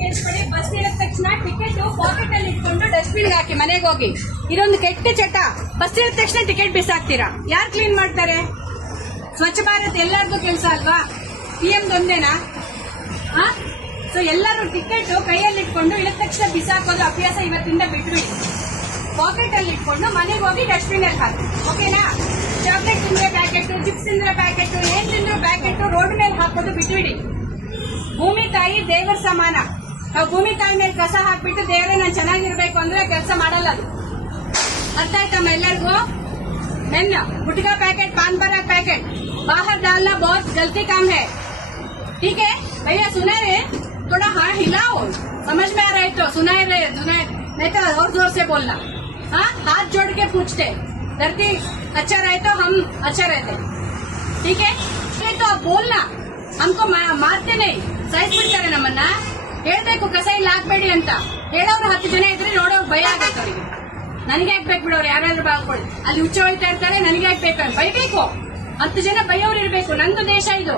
ಕೇಳಿಸ್ಕೊಳ್ಳಿ. ಬಸ್ ಇಳಿದ ತಕ್ಷಣ ಟಿಕೆಟ್ ಪಾಕೆಟ್ ಅಲ್ಲಿ ಇಟ್ಕೊಂಡು ಡಸ್ಟ್ಬಿನ್ ಹಾಕಿ ಮನೆಗೆ ಹೋಗಿ. ಇದೊಂದು ಕೆಟ್ಟ ಚಟ. ಬಸ್ ಇಳಿದ ತಕ್ಷಣ ಟಿಕೆಟ್ ಬಿಸಾಕ್ತೀರಾ? ಯಾರು ಕ್ಲೀನ್ ಮಾಡ್ತಾರೆ? ಸ್ವಚ್ಛ ಭಾರತ್ ಎಲ್ಲರಿಗೂ ಕೆಲಸ ಅಲ್ವಾ? ಪಿ ಎಂ ಒಂದೇನಾ ಸೊ ಎಲ್ಲರೂ ಟಿಕೆಟ್ ಕೈಯಲ್ಲಿ ಇಟ್ಕೊಂಡು ಇಳಿದ ತಕ್ಷಣ ಬಿಸಾಕೋದು ಅಭ್ಯಾಸ ಇವತ್ತಿಂದ ಬಿಟ್ಬಿಡಿ. ಪಾಕೆಟ್ ಅಲ್ಲಿ ಇಟ್ಕೊಂಡು ಮನೆಗೆ ಹೋಗಿ ಡಸ್ಟ್ಬಿನ್ ಅಲ್ಲಿ ಹಾಕಿ. ಓಕೆನಾ ಚಾಕ್ಲೇಟ್ ತಿಂದ್ರೆ ಪ್ಯಾಕೆಟ್ ಚಿಪ್ಸ್ ತಿಂದ್ರೆ ಪ್ಯಾಕೆಟ್ ಏನ್ ತಿಂದ್ರು ಪ್ಯಾಕೆಟ್ ರೋಡ್ ಮೇಲೆ ಹಾಕೋದು ಬಿಟ್ಬಿಡಿ. ಭೂಮಿ ತಾಯಿ ದೇವರ ಸಮಾನ. ನಾವು ಭೂಮಿ ತಾಯಿ ಮೇಲೆ ಕಸ ಹಾಕ್ಬಿಟ್ಟು ದೇವರೇ ನಾನು ಚೆನ್ನಾಗಿರ್ಬೇಕು ಅಂದ್ರೆ ಕೆಲಸ ಮಾಡಲ್ಲ ಅದು ಅರ್ಥ ಆಯ್ತಮ್ಮ ಎಲ್ಲರಿಗೂ मेन गुटखा पैकेट पान पराग पैकेट बाहर डालना बहुत गलती काम है ठीक है भैया सुना रहे थोड़ा हाँ हिलाओ समझ में आ रहा है तो सुना ही रहे सुना नहीं तो और जोर से बोलना हाँ हाथ जोड़ के पूछते धरती अच्छा रहे तो हम अच्छा रहते ठीक है नहीं तो अब बोलना हमको मा- ಮಾರ್ತೆ नहीं ಸಹಿಸ್ ಬಿಡ್ತಾರೆ ನಮ್ಮನ್ನ ಹೇಳ್ಬೇಕು ಕಸ ಇಲ್ಲಿ ಹಾಕ್ಬೇಡಿ ಅಂತ. ಹೇಳೋರು ಹತ್ತು ಜನ ಇದ್ರೆ ನೋಡೋರು ಭಯ ಆಗುತ್ತೆ ಅವರಿಗೆ. ನನಗೆ ಹಾಕ್ಬೇಕು ಬಿಡೋರು? ಯಾರಾದ್ರೂ ಬಾಕೊಳ್ಳಿ ಅಲ್ಲಿ ಹುಚ್ಚ ಹೋಯ್ತಾ ಇರ್ತಾರೆ, ನನಗೆ ಹಾಕ್ಬೇಕು ಬೈಬೇಕು ಹತ್ತು ಜನ ಬೈಯೋರು ಇರಬೇಕು. ನಂದು ದೇಶ ಇದು.